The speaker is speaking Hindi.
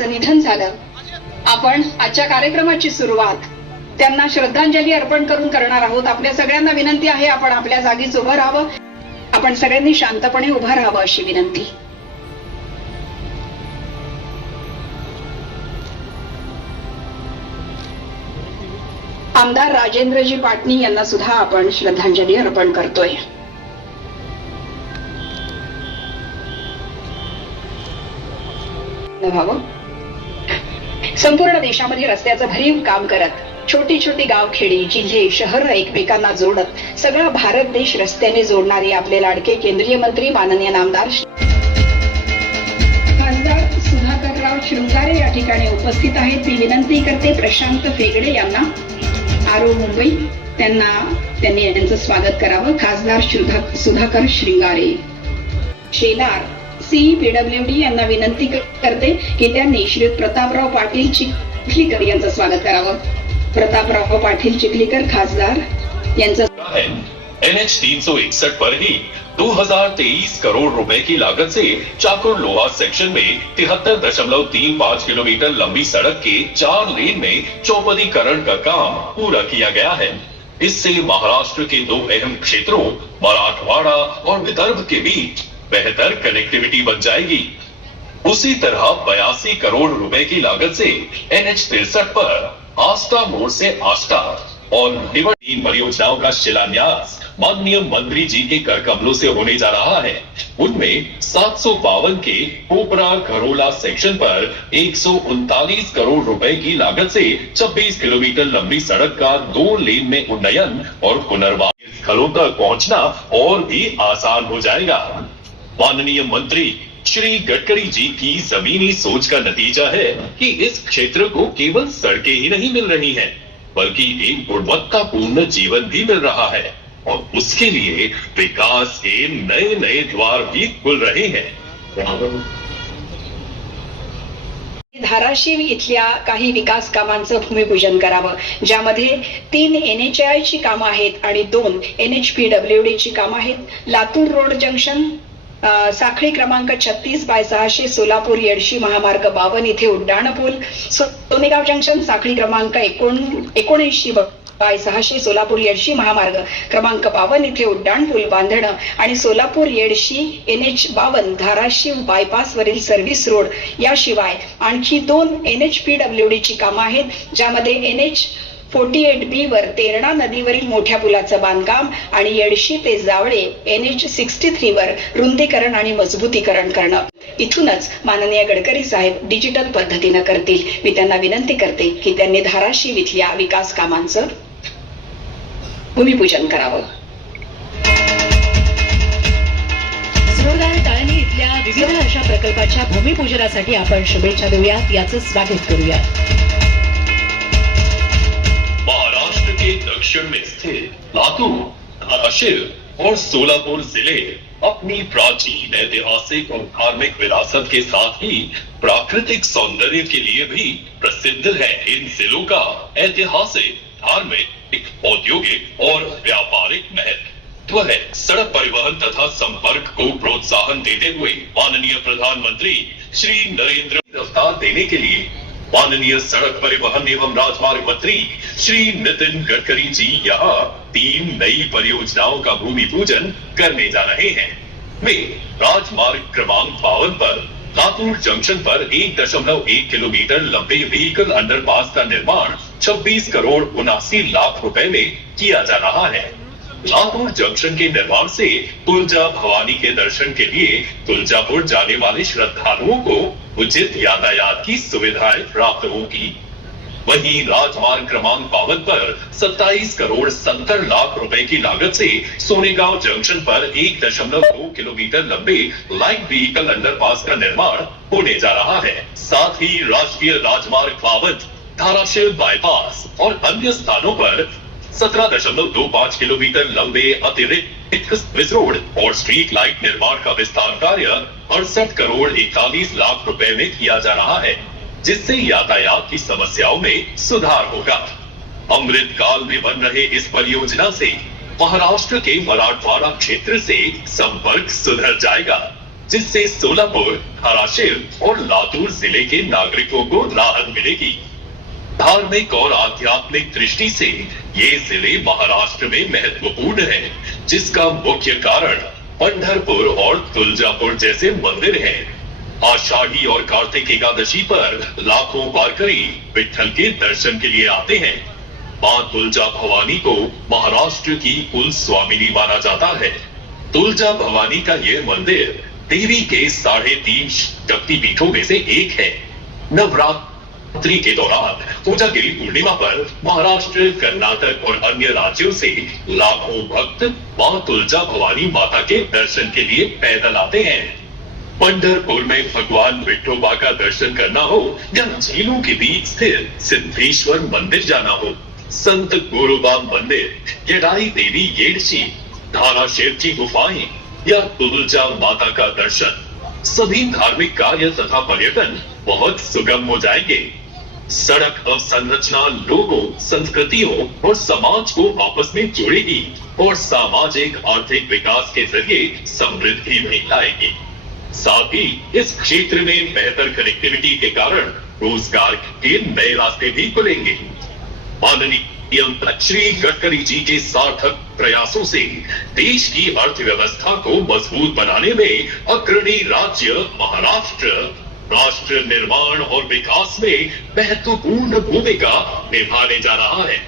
निधन झालं. आपण आजच्या कार्यक्रमाची सुरुवात त्यांना श्रद्धांजली अर्पण करून करणार आहोत. आपल्या सगळ्यांना विनंती आहे आपण आपल्या जागीच उभं राहावं. आपण सगळ्यांनी शांतपणे उभं राहावं अशी विनंती. आमदार राजेंद्रजी पाटणी यांना सुद्धा आपण श्रद्धांजली अर्पण करतोय. व्हावं संपूर्ण देशामध्ये रस्त्याचं भरीव काम करत छोटी छोटी गावखेडी जिल्हे शहर एकमेकांना जोडत सगळा भारत देश रस्त्याने जोडणारे आपले लाडके केंद्रीय मंत्री माननीय नामदार खासदार सुधाकरराव शृंगारे या ठिकाणी उपस्थित आहेत. मी विनंती करते प्रशांत फेगडे यांना. आरो मुंबई त्यांना त्यांनी यांचं स्वागत करावं. खासदार सुधाकर श्रृंगारे शेलार सी, पीडब्ल्यूडी यांना विनंती करते की श्री प्रतापराव पाटील चिखलीकर स्वागत करावं. प्रतापराव पाटील चिखलीकर खासदार यांचं है एनएच तीन सौ इकसठ पर ही 2023 करोड़ रुपए की लागत से चाकुर लोहा सेक्शन में तिहत्तर दशमलव तीन पाँच किलोमीटर लंबी सड़क के चार लेन में चौपदीकरण का काम पूरा किया गया है। इससे महाराष्ट्र के दो अहम क्षेत्रों, मराठवाड़ा और विदर्भ के बीच बेहतर कनेक्टिविटी बन जाएगी। उसी तरह बयासी करोड़ रुपए की लागत से एनएच तिरसठ पर आस्था मोड़ से आस्था और निवर तीन परियोजनाओं का शिलान्यास माननीय मंत्री जी के कर कमलों से होने जा रहा है। उनमें सात सौ बावन के पोपरा घरोला सेक्शन पर एक सौ उनतालीस करोड़ रुपए की लागत से 26 किलोमीटर लंबी सड़क का दो लेन में उन्नयन और पुनर्वास स्थलों तक पहुँचना और भी आसान हो जाएगा। माननीय मंत्री श्री गडकरी जी की जमीनी सोच का नतीजा है कि इस क्षेत्र को केवल सड़कें ही नहीं मिल रही हैं, बल्कि एक गुणवत्तापूर्ण जीवन भी मिल रहा है और उसके लिए विकास के नए नए द्वार भी खुल रहे हैं। धाराशिव इथल्या काही विकास कामांचं भूमिपूजन करावं ज्यामध्ये तीन एन एच आय ची कामं आहेत आणि दोन N H P W D ची कामं आहेत. लातूर रोड जंक्शन साखळी क्रमांक छत्तीस बाय सहाशे सोलापूर येडशी महामार्ग बावन इथे उड्डाण पूल. सोनेगाव जंक्शन साखळी क्रमांक एकोण एकोणऐंशी बाय सहाशे सोलापूर येडशी महामार्ग क्रमांक बावन इथे उड्डाण पूल बांधणं आणि सोलापूर येडशी एन एच बावन धाराशिव बायपास वरील सर्व्हिस रोड याशिवाय आणखी दोन N H P W D ची कामं आहेत ज्यामध्ये N H forty eight B वर तेरणा नदीवरील मोठ्या पुलाचं बांधकाम आणि येडशी ते Jawale N H sixty three वर रुंदीकरण आणि मजबूतीकरण करणं. इथूनच माननीय गडकरी साहेब डिजिटल पद्धतीनं करतील. मी त्यांना विनंती करते की त्यांनी धाराशिव इथल्या विकास कामांचं भूमिपूजन करावं. जोरदार टाळणी इथल्या विविध अशा प्रकल्पाच्या भूमिपूजनासाठी आपण शुभेच्छा देऊयात. याचं स्वागत करूयात. के दक्षिण में स्थित लातूर धाराशिव और सोलापुर ज़िले अपनी प्राचीन ऐतिहासिक और धार्मिक विरासत के साथ ही प्राकृतिक सौंदर्य के लिए भी प्रसिद्ध है इन जिलों का ऐतिहासिक, धार्मिक, औद्योगिक और व्यापारिक महत्व। है सड़क परिवहन तथा संपर्क को प्रोत्साहन देते हुए माननीय प्रधानमंत्री श्री नरेंद्र रफ्तार देने के लिए माननीय सड़क परिवहन एवं राजमार्ग मंत्री श्री नितिन गडकरी जी यहाँ तीन नई परियोजनाओं का भूमि पूजन करने जा रहे हैं। वे राजमार्ग क्रमांक बावन पर लातूर जंक्शन पर एक दशमलव एक किलोमीटर लंबे व्हीकल अंडरपास का निर्माण 26 करोड़ उनासी लाख रुपए में किया जा रहा है। लातूर जंक्शन के निर्माण से तुलजा भवानी के दर्शन के लिए तुलजापुर जाने वाले श्रद्धालुओं को उचित यातायात की सुविधाएँ प्राप्त होगी। वहीं राजमार्ग क्रमांक बावन पर 27 करोड़ सत्तर लाख रुपए की लागत से सोनेगांव जंक्शन पर एक दशमलव दो किलोमीटर लंबे लाइट व्हीकल अंडरपास का निर्माण होने जा रहा है। साथ ही राष्ट्रीय राजमार्ग बावन, धाराशिव बाईपास और अन्य स्थानों पर सत्रह दशमलव दो पाँच किलोमीटर लंबे अतिरिक्त रोड और स्ट्रीट लाइट निर्माण का विस्तार कार्य अड़सठ करोड़ इकतालीस लाख रुपए में किया जा रहा है। जिससे यातायात की समस्याओं में सुधार होगा। अमृत काल में बन रहे इस परियोजना से महाराष्ट्र के मराठवाड़ा क्षेत्र से संपर्क सुधर जाएगा, जिससे सोलापुर, धाराशिव और लातूर ज़िले के नागरिकों को राहत मिलेगी। धार्मिक और आध्यात्मिक दृष्टि से ये ज़िले महाराष्ट्र में महत्वपूर्ण है, जिसका मुख्य कारण पंढरपुर और तुलजापुर जैसे मंदिर हैं। आषाढ़ी और कार्तिक एकादशी पर लाखों वारकरी विठल के दर्शन के लिए आते हैं। माँ तुलजा भवानी को महाराष्ट्र की कुल स्वामिनी माना जाता है। तुलजा भवानी का यह मंदिर देवी के साढ़े तीन शक्ति पीठों में से एक है। नवरात्रि के दौरान पूजागिरी पूर्णिमा पर महाराष्ट्र, कर्नाटक और अन्य राज्यों से लाखों भक्त माँ तुलजा भवानी माता के दर्शन के लिए पैदल आते हैं। पंढरपुर में भगवान विठोबा का दर्शन करना हो या झीलों के बीच स्थित सिद्धेश्वर मंदिर जाना हो, संत गोरोबा मंदिर, येडाई देवी येडची धाराशिवची गुफाएँ या तुलजा माता का दर्शन। सभी धार्मिक कार्य तथा पर्यटन बहुत सुगम हो जाएँगे। सड़क अवसंरचना लोगों, संस्कृतियों और समाज को आपस में जोड़ेगी और सामाजिक आर्थिक विकास के ज़रिए समृद्धि भी लाएगी। साथ ही इस क्षेत्र में बेहतर कनेक्टिविटी के कारण रोज़गार के नए रास्ते भी खुलेंगे। माननीय श्री गडकरी जी के सार्थक प्रयासों से देश की अर्थव्यवस्था को मज़बूत बनाने में अग्रणी राज्य महाराष्ट्र, राष्ट्र निर्माण और विकास में महत्वपूर्ण भूमिका निभाने जा रहा है।